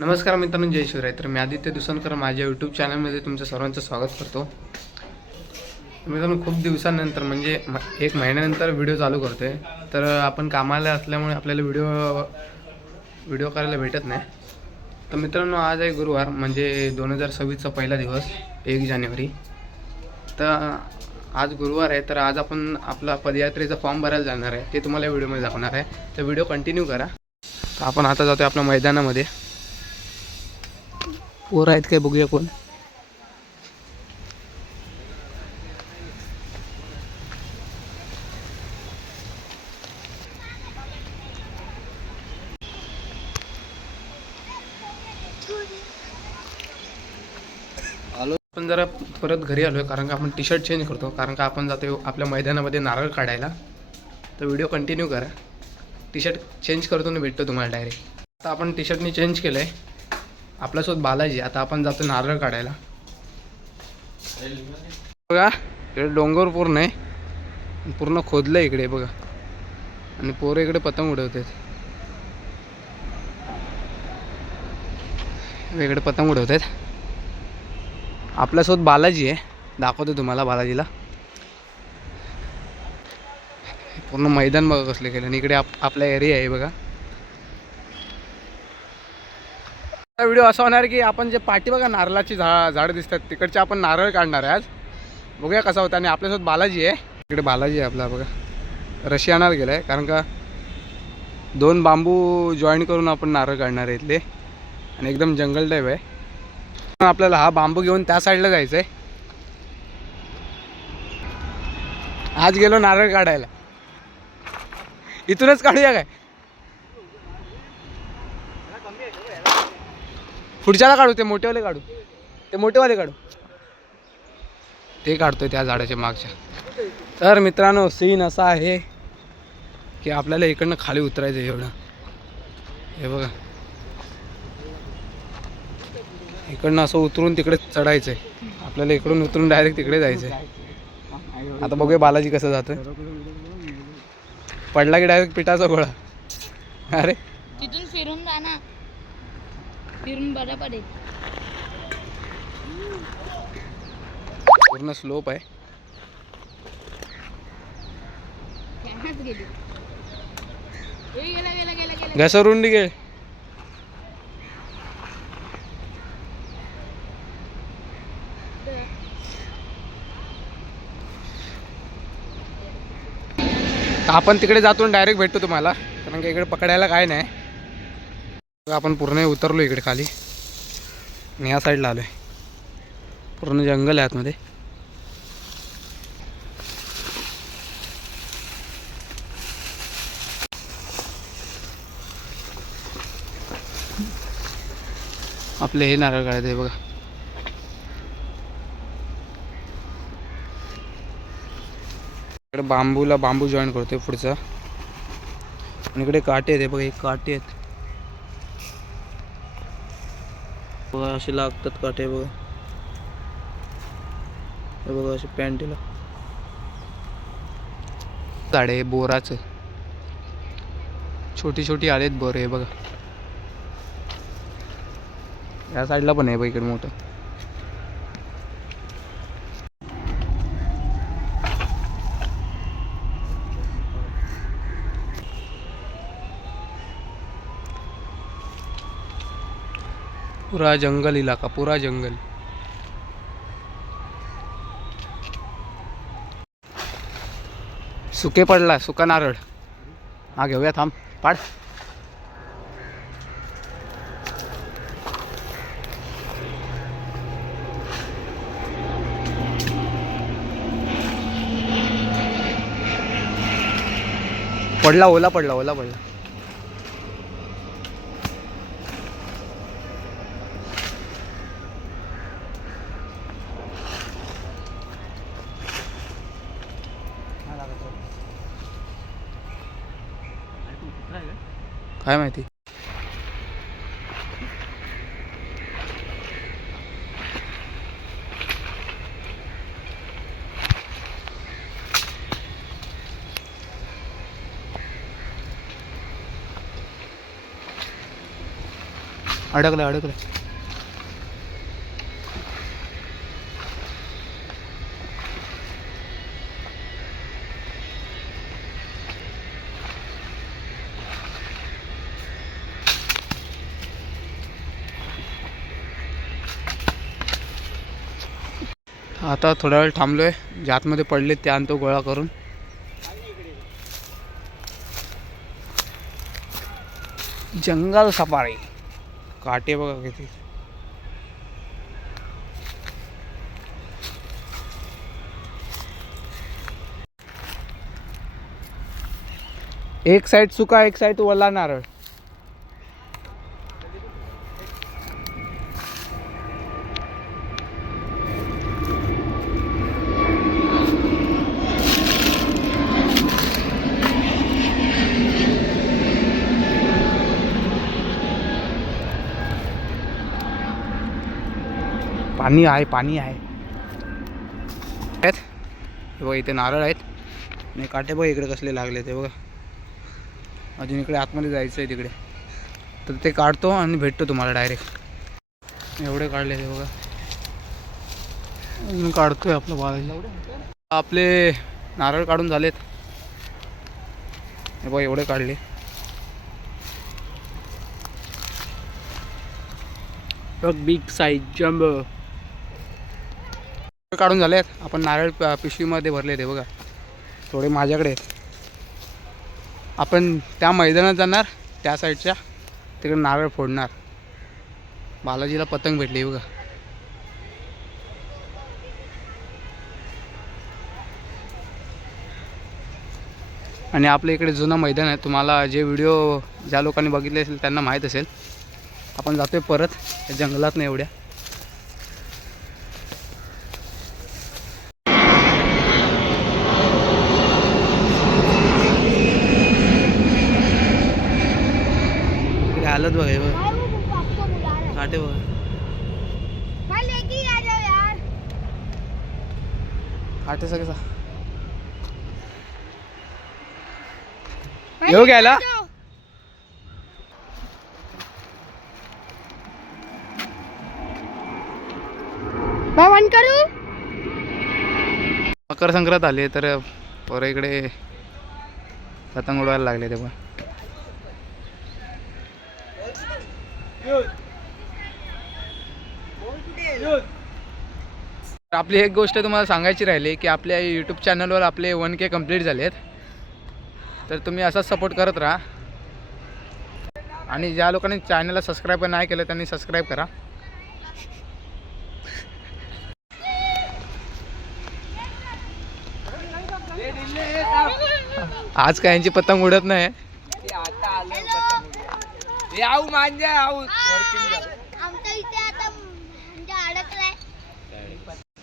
नमस्कार मित्रांनो जय शिवराय. तर मी आदित्य दुसनकर माझ्या यूट्यूब चॅनलमध्ये तुमचं सर्वांचं स्वागत करतो. मित्रांनो खूप दिवसानंतर म्हणजे म- एक महिन्यानंतर व्हिडिओ चालू करतोय. तर आपण कामाला असल्यामुळे आपल्याला व्हिडिओ व्हिडिओ करायला भेटत नाही. तर मित्रांनो आज आहे गुरुवार म्हणजे दोन हजार सव्वीसचा पहिला दिवस एक जानेवारी. तर आज गुरुवार आहे तर आज आपण आपला पदयात्रेचा फॉर्म भरायला जाणार आहे. ते तुम्हाला व्हिडिओमध्ये दाखवणार आहे. तर व्हिडिओ कंटिन्यू करा. तर आपण आता जातो आपल्या मैदानामध्ये. पोरं आहेत काय बघूया कोण आलो आपण जरा परत घरी आलोय कारण का आपण टी शर्ट चेंज करतो. कारण का आपण जातो आपल्या मैदानामध्ये नारळ काढायला. तर व्हिडिओ कंटिन्यू करा. टी शर्ट चेंज करतो ना भेटतो तुम्हाला डायरेक्ट आता आपण टी शर्टनी चेंज केलं आहे आपल्यासोबत बालाजी आता आपण जातो नारळ काढायला. बघा इकडे डोंगर पूर्ण आहे. पूर्ण खोदलं आहे इकडे बघा. आणि पोरं इकडे पतंग उडवतात वेगळे पतंग उडवतात आपल्यासोबत बालाजी आहे. दाखवतो तुम्हाला बालाजीला. पूर्ण मैदान बघा कसले केलं. आणि इकडे आप आपला एरिया आहे बघा. व्हिडिओ असा होणार की आपण जे पाठी बघा नारळाची झा झाडं दिसतात तिकडचे आपण नारळ काढणार आहे आज. बघूया कसा होता आणि आपल्यासोबत बालाजी आहे. इकडे बालाजी आहे आपला बघा. रशियानाला गेला आहे कारण का दोन बांबू जॉईन करून आपण नारळ काढणार आहे इथले. आणि एकदम जंगल टाईप आहे. पण आपल्याला हा बांबू घेऊन त्या साईडला जायचं आहे आज गेलो नारळ काढायला. इथूनच काढूया काय? पुढच्याला काढू ते मोठेवाले काढू. ते मोठेवाले काढू. ते काढतोय त्या झाडाच्या मागच्या. तर मित्रांनो सीन असा आहे की आपल्याला इकडनं खाली उतरायचं आहे एवढं. हे बघा. इकडनं असं उतरून तिकडे चढायचं आहे आपल्याला इकडून उतरून डायरेक्ट तिकडे जायचं आहे आता बघूया बालाजी कसं जातं पडला की डायरेक्ट पिठाचा गोळा. अरे. तिथून फिरून जा ना. फिरून बरं पडेल. पूर्ण स्लोप आहे. त्यानंच गेली. ए, गेला गेला गेला गेला. घ्यासर रुंडी घे तर आपण तिकडे जातो डायरेक्ट भेटतो तुम्हाला कारण की इकडे पकडायला काय नाही. आपण पूर्ण उतरलो इकडे खाली. आणि या साईडला आलो आहे पूर्ण जंगल आहे आतमध्ये. आपले हे नारळ काढायचे बघा. इकडे बांबूला बांबू जॉईन करतोय पुढचा. आणि इकडे काटे आहेत बघा एक काटे आहेत. बघा असे लागतात काटे बघा. हे बघा असे पॅन्टीला झाड आहे बोराचं. छोटी छोटी आलेत बोर हे बघा. या साईडला पण आहे बघ इकडे मोठं. पुरा जंगल इलाका पुरा जंगल. सुके पडला सुका नारळ. हा घेऊया थांब पाड. पडला ओला पडला ओला पडला. काय माहिती. अडकलं अडकलं आता थोडा वेळ थांबलोय. जे आतमध्ये पडले ते आणतो गोळा करून. जंगल सफारी. काटे बघा किती. एक साईड सुका एक साईड ओला नारळ पाणी आहे पाणी आहे. आहेत. हे बघा इथे नारळ आहेत. आणि काटे बघा इकडे कसले लागले ते बघा. अजून इकडे आतमध्ये जायचं आहे तिकडे. तर ते काढतो आणि भेटतो तुम्हाला डायरेक्ट एवढे काढले ते बघा. अजून काढतोय आपलं बाळाला आपले नारळ काढून झालेत. हे बघा एवढे काढले. बिग साईज जंब काढून झाले आहेत. आपण नारळ पिशवीमध्ये भरले ते बघा. थोडे माझ्याकडे आपण त्या मैदानात जाणार त्या साईडच्या तिकडे नारळ फोडणार. बालाजीला पतंग भेटली बघा. आणि आपल्या इकडे जुनं मैदान आहे. तुम्हाला जे व्हिडिओ ज्या लोकांनी बघितले असेल त्यांना माहीत असेल. आपण जातोय परत. जंगलात नाही एवढ्या इकडे हालत बघा हे बघा भाई वो बुक आपको बुला रहा है काटे बघा भाई लेके ही आ जाओ यार कसा भाई येऊ घ्यायला? करू मकर संक्रांत आली तर पोरं इकडे पतंग उडवायला लागले तेव्हा आपली एक गोष्ट तुम्हाला सांगायची राहिली की आपल्या यूट्यूब चॅनलवर आपले वन के कंप्लीट झाले आहेत तर तुम्ही असाच सपोर्ट करत राहा. आणि ज्या लोकांनी चॅनलला सबस्क्राईब नाही केलं त्यांनी सबस्क्राईब करा. आज काय यांची पतंग उडत नाही आमच्या इथे आता म्हणजे अडकलाय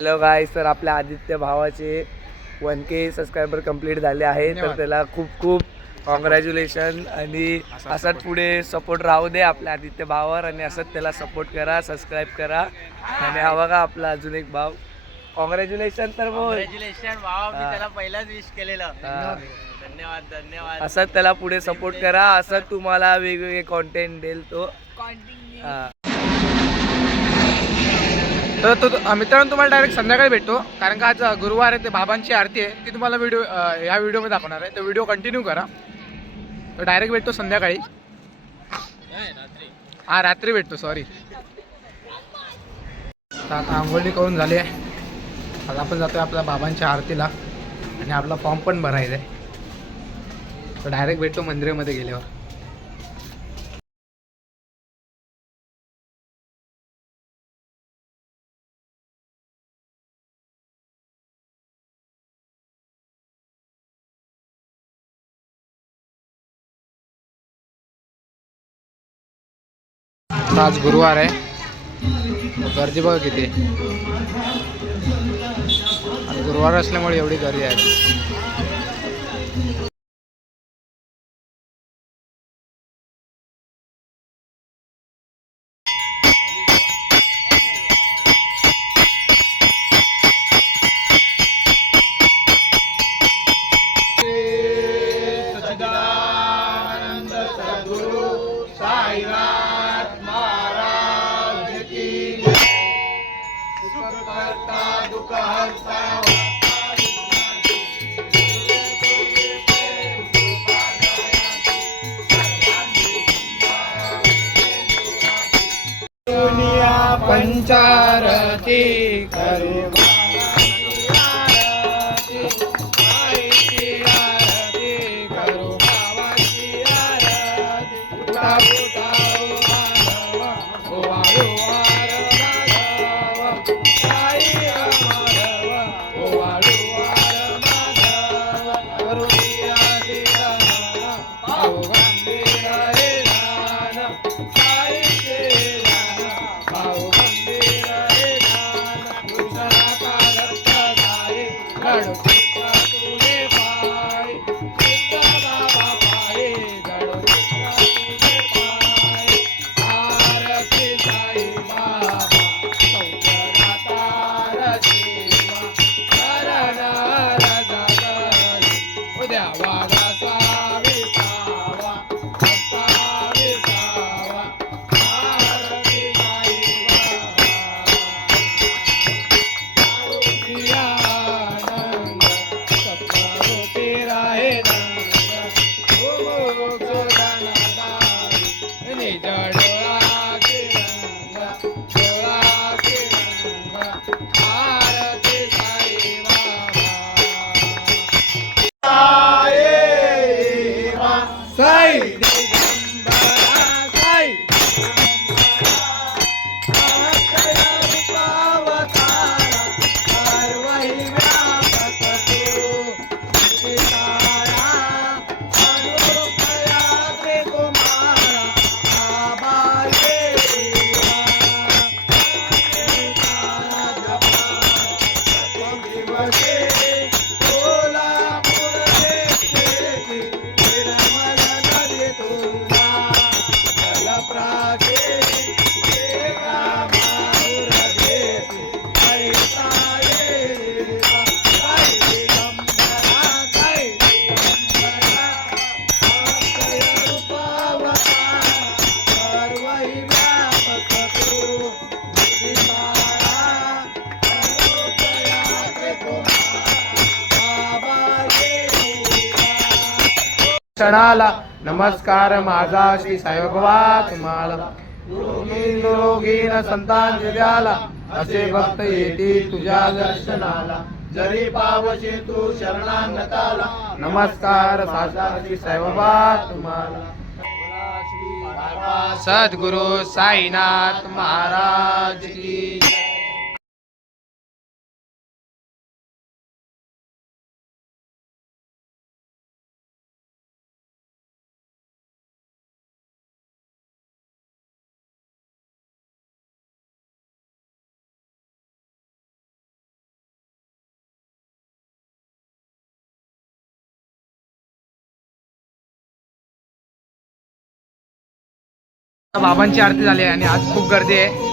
हॅलो गाईस तर आपल्या आदित्य भावाचे वन के सबस्क्रायबर कंप्लीट झाले आहे तर. त्याला खूप खूप कॉंग्रॅच्युलेशन आणि असाच. पुढे सपोर्ट राहू दे आपल्या आदित्य भावावर आणि असंच त्याला सपोर्ट करा सबस्क्राईब करा आणि हा बघा आपला अजून एक भाव कॉंग्रॅच्युलेशन तर बोल कॉंग्रॅच्युलेशन भावा मी. त्याला पहिलाच विश केलेलं. धन्यवाद धन्यवाद असंच त्याला पुढे सपोर्ट करा असंच तुम्हाला वेगवेगळे कॉन्टेंट देईल तो हा. तर तो मित्रांनो तुम्हाला डायरेक्ट संध्याकाळी भेटतो. कारण का आज गुरुवार आहे ते बाबांची आरती आहे. ती तुम्हाला व्हिडिओ या व्हिडिओमध्ये दाखवणार आहे. तो व्हिडिओ कंटिन्यू करा. तर डायरेक्ट भेटतो संध्याकाळी. हा रात्री भेटतो सॉरी आता आंघोळी करून झाली आहे. आता आपण जातोय आपल्या बाबांच्या आरतीला. आणि आपला फॉर्म पण भरायचा आहे. तर डायरेक्ट भेटतो मंदिरामध्ये गेल्यावर. आज गुरुवार आहे. गर्दी बघा किती. आणि गुरुवार असल्यामुळे एवढी गर्दी आहे. ভালো क्षणाला नमस्कार माझा श्री साईबाबा तुम्हाला. रोगीन संतान दिव्याला असे भक्त येते तुझ्या दर्शनाला. जरी पावशे तू शरणांगताला. नमस्कार साचा श्री साईबाबा तुम्हाला. सद्गुरु साईनाथ महाराज की बाबांची आरती झाली आहे आणि आज खूप गर्दी आहे.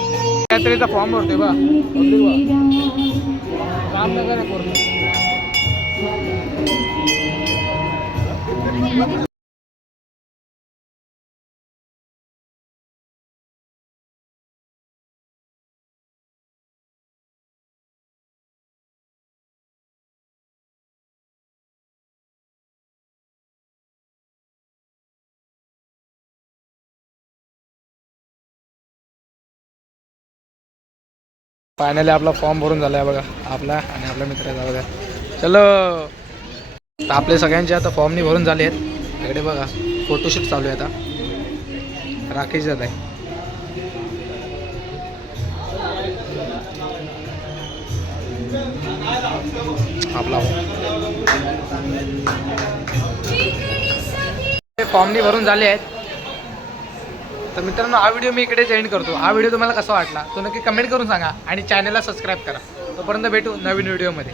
यात्रेचा फॉर्म भरतोय बा रामनगर फायनली आपला फॉर्म भरून झाला आहे बघा. आपला आणि आपल्या मित्राचा बघा. चलो. तर आपले सगळ्यांचे आता फॉर्मनी भरून झाले आहेत. इकडे बघा. फोटोशूट चालू आहे आता. राकेश जात आहे. आपला हो. फॉर्मनी भरून झाले आहेत. तर मित्रांनो हा व्हिडिओ मी इकडे एंड करतो. हा व्हिडिओ तुम्हाला कसा वाटला तो नक्की कमेंट करून सांगा आणि चॅनलला सबस्क्राईब करा. तोपर्यंत भेटू नवीन व्हिडिओमध्ये